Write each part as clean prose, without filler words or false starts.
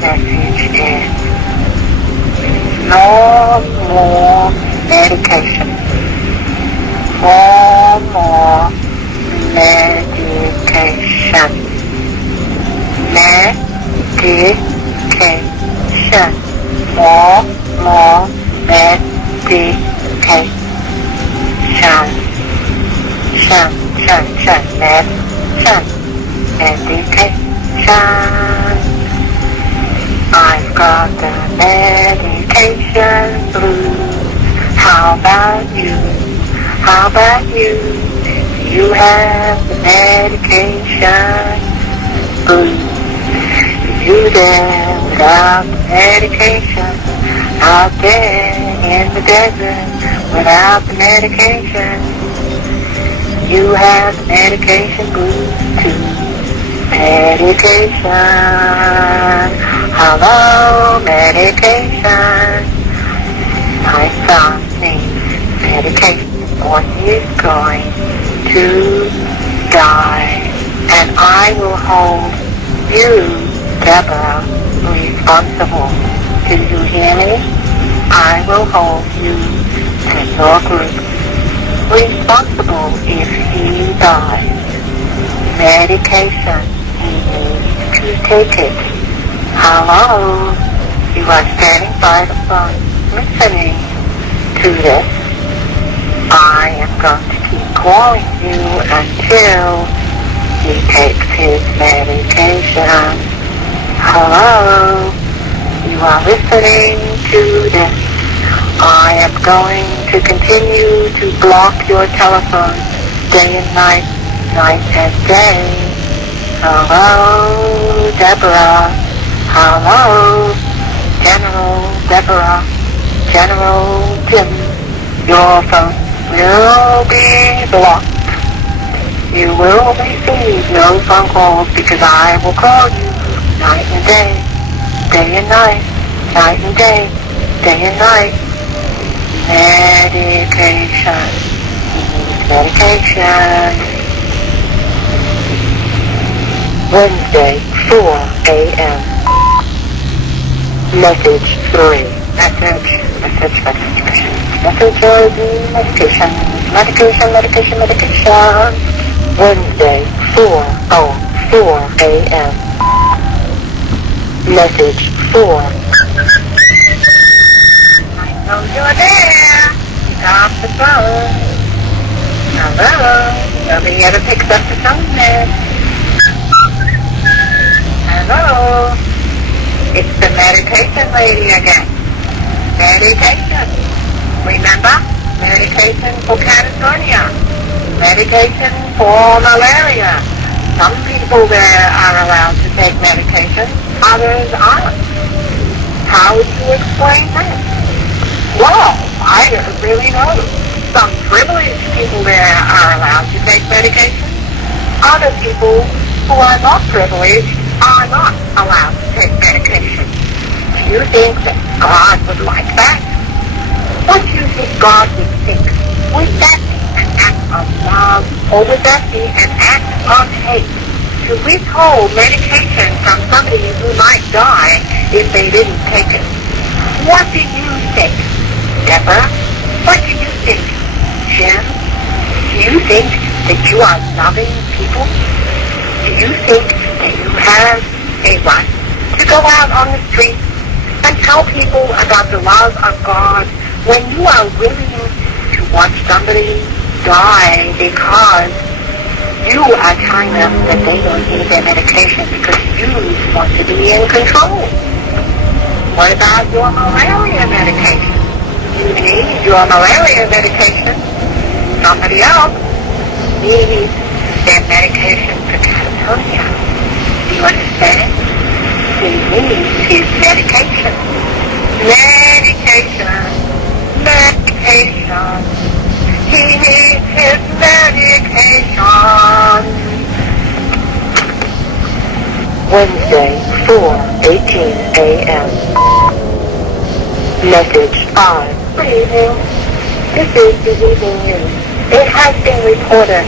message is no more medication. No more medication. Medication. More medication. Medication. I've got the medication blues. How about you? How about you? You have the medication blues. You there without the medication, out there in the desert without the medication. You have the medication blues too. Medication. Hello, medication. My son needs medication or he is going to die. And I will hold you, Deborah, responsible. Do you hear me? I will hold you and your group responsible if he dies. Medication. He needs to take it. Hello? You are standing by the phone listening to this. I am going to keep calling you until he takes his medication. Hello? You are listening to this. I am going to continue to block your telephone day and night, night and day. Hello, Deborah. Hello, General Deborah. General Jim. Your phone will be blocked. You will receive no phone calls because I will call you night and day, day and night, night and day, day and night. Medication. Medication. Wednesday, 4 a.m. Message 3. Message. Medication. Wednesday, 4:04 a.m. Message 4. I know you're there. Pick up the phone. Hello. Nobody ever picks up the phone there. Hello. It's the medication lady again. Medication. Remember? Medication for catatonia. Medication for malaria. Some people there are allowed to take medication, others aren't. How would you explain that? Well, I really know. Some privileged people there are allowed to take medication. Other people who are not privileged are not allowed to take medication. Do you think that God would like that? What do you think God would think? Would that be an act of love, or would that be an act of hate? To withhold medication from somebody who might die if they didn't take it. What do you think, Deborah? What do you think, Jim? Do you think that you are loving people? Do you think that you have a right to go out on the street and tell people about the love of God when you are willing to watch somebody die because you are telling them that they don't need their medication because you want to be in control? What about your malaria medication? You need your malaria medication. Somebody else needs their medication for catatonia. Do you understand? He needs his medication. Medication. Medication. He needs his medication. Wednesday, 4:18 a.m. Message 5. Good evening. This is the evening news. It has been reported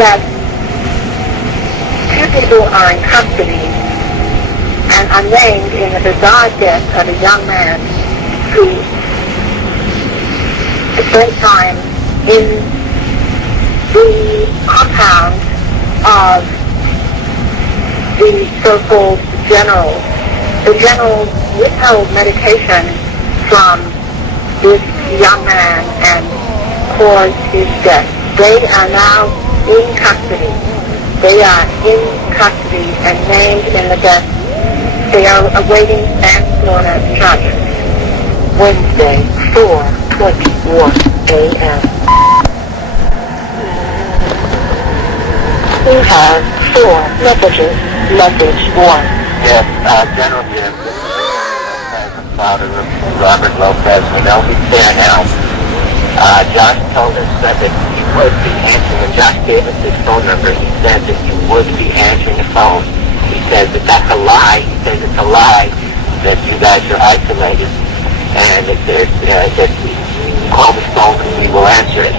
that 2 people are in custody and unnamed in the bizarre death of a young man who spent time in the compound of the so-called generals. The generals withheld medication from this young man and caused his death. They are now in custody. They are in custody and named in the death. They are awaiting manslaughter charges. Wednesday, 4:21 a.m. We have 4 messages. Message 1. Yes, General Jim, the father of Robert Lopez. We know he's there now. Josh told us that he would be answering, and Josh gave us his phone number. He said that you would be answering the phone. He says that that's a lie. He says it's a lie that you guys are isolated, and if there's, that we call the phone and we will answer it.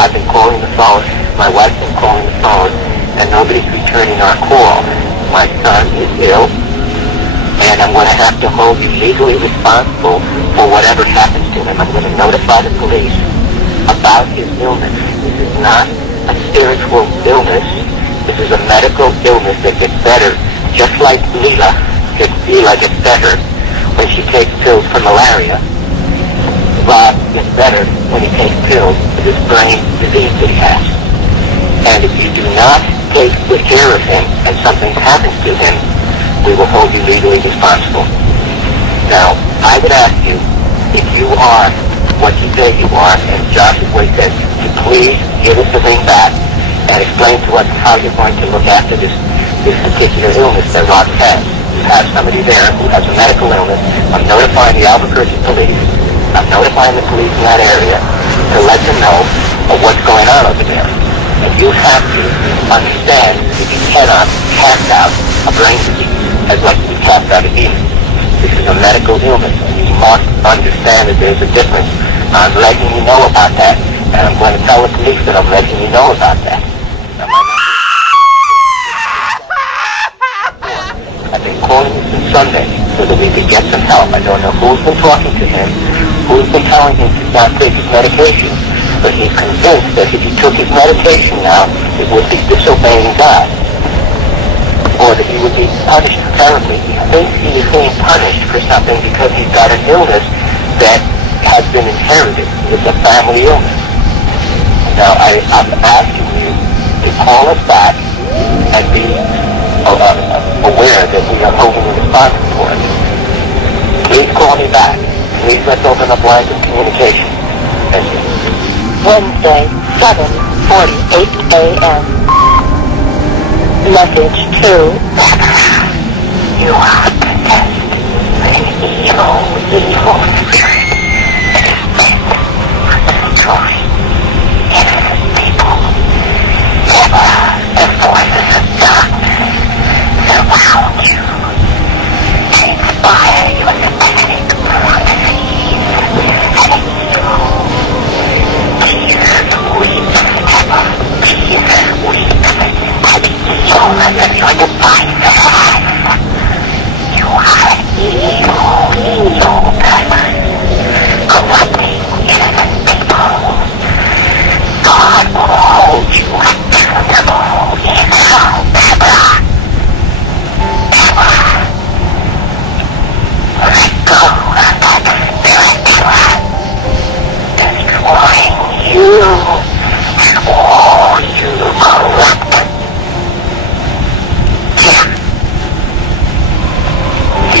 I've been calling the phone. My wife's been calling the phone, and nobody's returning our call. My son is ill, and I'm going to have to hold you legally responsible for whatever happens to him. I'm going to notify the police about his illness. This is not a spiritual illness. This is a medical illness that gets better, just like Leela gets better when she takes pills for malaria. Rob gets better when he takes pills for this brain disease that he has. And if you do not take good care of him and something happens to him, we will hold you legally responsible. Now, I would ask you, if you are what you say you are, and Josh's way says, to please give us a ring back and explain to us how you're going to look after this particular illness that Rob has. You have somebody there who has a medical illness. I'm notifying the Albuquerque police. I'm notifying the police in that area to let them know of what's going on over there. And you have to understand that you cannot cast out a brain disease as like you cast out a demon. This is a medical illness, and you must understand that there's a difference. I'm letting you know about that, and I'm going to tell the police that I'm letting you know about that. Now, my I've been calling you since Sunday so that we could get some help. I don't know who's been talking to him, who's been telling him to not take his medication, but he's convinced that if he took his medication now, it would be disobeying God, or that he would be punished terribly. He thinks he is being punished for something because he's got an illness that has been inherited. It's a family illness. Now, I'm asking you to call us back and be aware that we are holding you responsible for it. Please call me back. Please let's open up lines of communication. Thank you. Wednesday, 7:48 a.m. Message 2. You are possessed with an evil spirit that is bent on destroying innocent people. The forces of darkness surround you and inspire you with satanic prophecies and evil. Jesus weeps, Jesus weeps, and evil under your divine life. You are an evil person, corrupting innocent people. God will hold you accountable in hell, Deborah. Deborah, let go of that spirit, Deborah, destroying you and all you corrupt.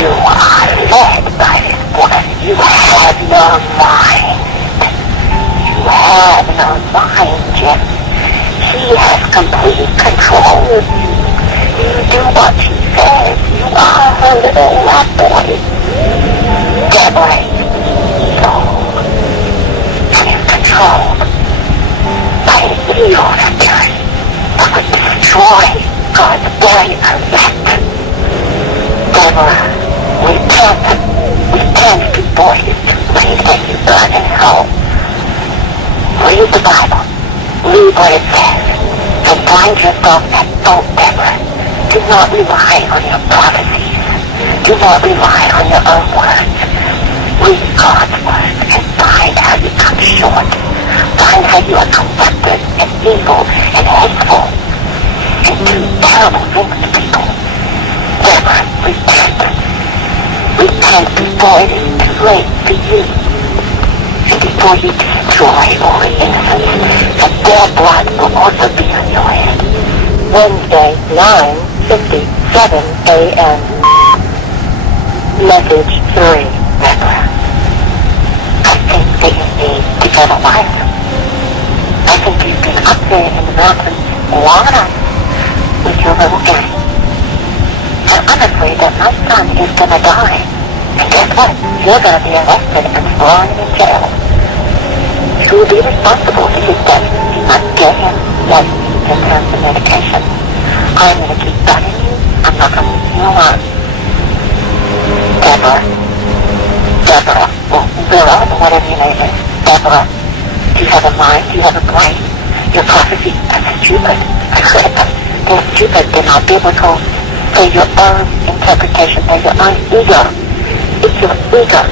You are led by this woman. You have no mind. You have no mind, Jim. She has complete control of you. You do what she says. You are her little lap boy. Deborah is evil. She is controlled by an evil spirit that would destroy God's very elect. Deborah, repent before it is too late and you burn in hell. Read the Bible. Read what it says. And find yourself at boat, Deborah. Do not rely on your prophecies. Do not rely on your own words. Read God's word and find how you come short. Find how you are corrupted and evil and hateful and do terrible things to people. Therefore, repent. Repent before it is too late for you. And before you destroy all the innocents, and their blood will also be on your head. Wednesday, 9:57 a.m. Message 3. I think that you need to get a life. I think you've been up there in the mountains long enough with your little gang. And I'm afraid that my son is going to die. And guess what? You're going to be arrested and thrown in jail. You will be responsible for his death. You must get him licensed in terms of medication. I'm going to keep bugging you. I'm not going to leave you alone. Deborah, or Vera, or whatever your name is. Deborah, do you have a mind? Do you have a brain? Your prophecies are stupid. They're stupid. They're not biblical. They're your own interpretation. They're your own ego. It's your ego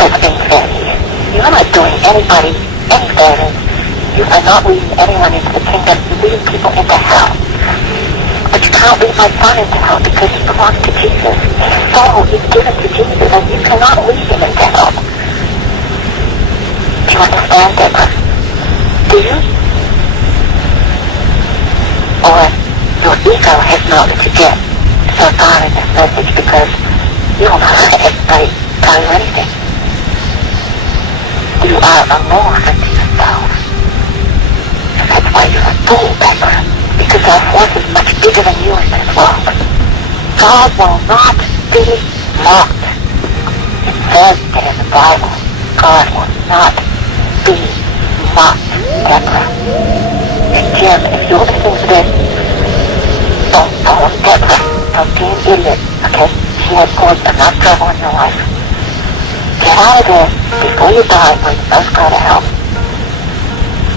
that's being fed here. You're not doing anybody any favors. You are not leading anyone into the kingdom. You're leading people into hell. But you can't lead my son into hell because he belongs to Jesus. His soul is given to Jesus, and you cannot lead him into hell. Do you understand, Deborah? Do you? Or your ego has not let you get so far in this message because you don't know how to everybody tell you anything. You are a moron to yourself. And that's why you're a fool, Deborah. Because our force is much bigger than you in this world. God will not be mocked. It says it in the Bible. God will not be mocked, Deborah. And Jim, if you're listening to this, don't follow Deborah. Don't be an idiot, okay? She has caused enough trouble in your life. Get out of there before you die when you both go to hell.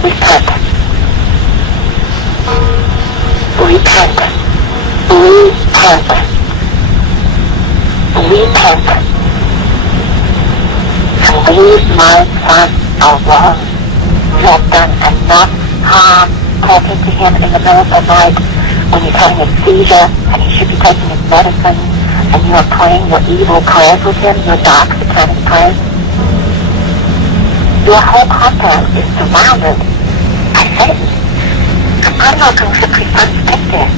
Repent. Repent. Repent. Repent. And leave my son alone. You have done enough harm talking to him in the middle of the night when he's having a seizure and he should be taking his medicine, and you are praying your evil prayers with him, your dark satanic prayers. Your whole compound is surrounded by Satan. I'm not going to simply stick there.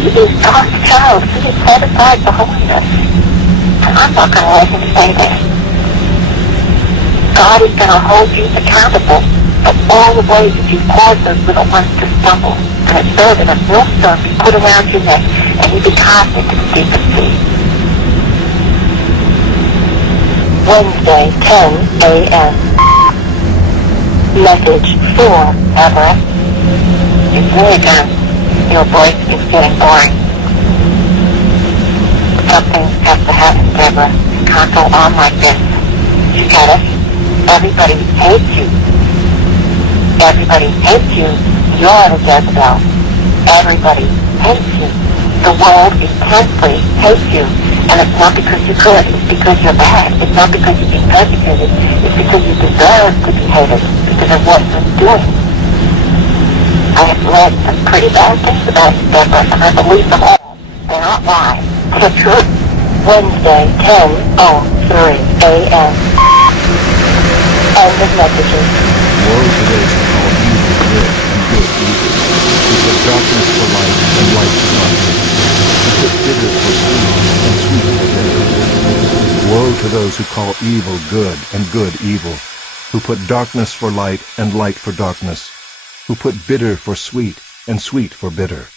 He is God's child. He is set aside for holiness. And I'm not going to let him stay there. God is going to hold you accountable for all the ways that you caused those little ones to stumble. And it's so that a millstone be put around your neck and you be cast into the deepest sea. Wednesday, 10 a.m. Message 4, Deborah. It's me again. Your voice is getting boring. Something has to happen, Deborah. You can't go on like this. You get it? Everybody hates you. Everybody hates you. You're the Jezebel. Everybody hates you. The world intensely hates you. And it's not because you're good. It's because you're bad. It's not because you're being persecuted. It's because you deserve to be hated because of what you're doing. I have read some pretty bad things about you, Deborah, and I believe them all. They're not lies. They're true. Wednesday, 10:03 a.m. End of messages. Woe to those who call evil good and good evil, who put darkness for light and light for darkness, who put bitter for sweet and sweet for bitter. Woe to those who call evil good and good evil, who put darkness for light and light for darkness, who put bitter for sweet and sweet for bitter.